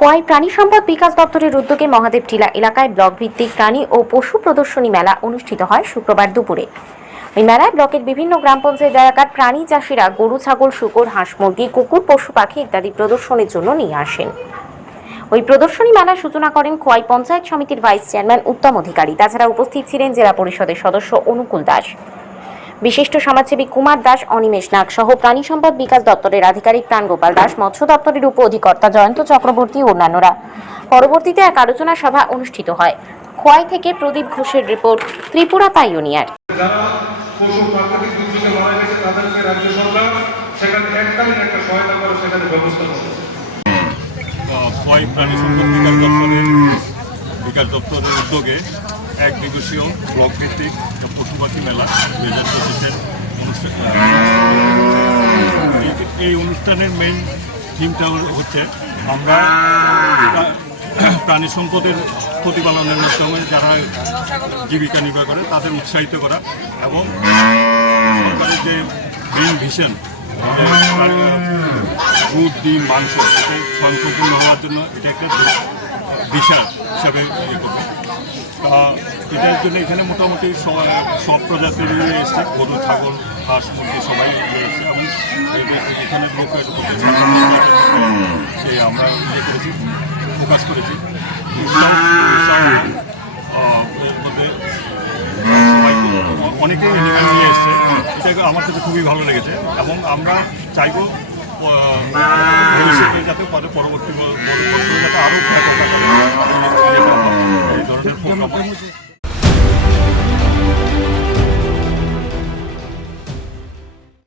খোয়াই প্রাণী সম্পদ বিকাশ দপ্তরের উদ্যোগে মহাদেব টিলা এলাকায় ব্লক ভিত্তিক প্রাণী ও পশু প্রদর্শনী মেলা অনুষ্ঠিত হয় শুক্রবার দুপুরে। ওই মেলায় ব্লকের বিভিন্ন গ্রাম পঞ্চায়েত এলাকার প্রাণী চাষিরা গরু, ছাগল, শুকর, হাঁস, মুরগি, কুকুর, পশু, পাখি ইত্যাদি প্রদর্শনের জন্য নিয়ে আসেন। ওই প্রদর্শনী মেলার সূচনা করেন খোয়াই পঞ্চায়েত সমিতির ভাইস চেয়ারম্যান উত্তম অধিকারী। তাছাড়া উপস্থিত ছিলেন জেলা পরিষদের সদস্য অনুকূল দাস। বিশিষ্ট সমাজসেবী কুমার দাস অনিমেষ নাগ সহ প্রাণী সম্পদ বিকাশ দপ্তরের আধিকারিক প্রাণগোপাল দাস মৎস্য দপ্তরের উপ অধিকর্তা জয়ন্ত চক্রবর্তী অন্যান্যরা। পরবর্তীতে এক আলোচনা সভা অনুষ্ঠিত হয়। খোয়াই থেকে প্রদীপ ঘোষের রিপোর্ট ত্রিপুরা পাইওনিয়ার। পশু প্রাকৃতিক দুর্যোগে মারা গেছে তাদেরকে রাজ্য সরকার সেখানে এককালীন একটা সহায়তা করে সেখানে ব্যবস্থা করেছে খোয়াই প্রাণী সম্পদ বিকাশ দপ্তরের বিকাশ দপ্তরের উদ্যোগে এক দিবসীয় ব্লক ভিত্তিক একটা পশু মেলা দু হাজার পঁচিশের এই- অনুষ্ঠানের মেইন থিমটা হচ্ছে আমরা প্রা- প্রাণী সম্পদের প্রতিপালনের মাধ্যমে যারা জীবিকা নির্বাহ করে, তাদের উৎসাহিত করা এবং সরকারের যে মেইন ভিশন দুধ ডিম মাংস এটা স্বয়ংসম্পূর্ণ হওয়ার জন্য এটা একটা দিশা হিসাবে ইয়ে করবে। তা এটার জন্য এখানে মোটামুটি সবাই- সব প্রজাতির এসছে, গরু, ছাগল, হাঁস, মুরগি সবাই রয়েছে এবং এখানে লোকের যে আমরা ইয়ে করেছি, ফোকাস করেছি। অনেকেই নিয়ে এসছে। এটা আমার কাছে খুবই ভালো লেগেছে এবং আমরা চাইব ভবিষ্যতে যাতে পরে পরবর্তী আরও এই ধরনের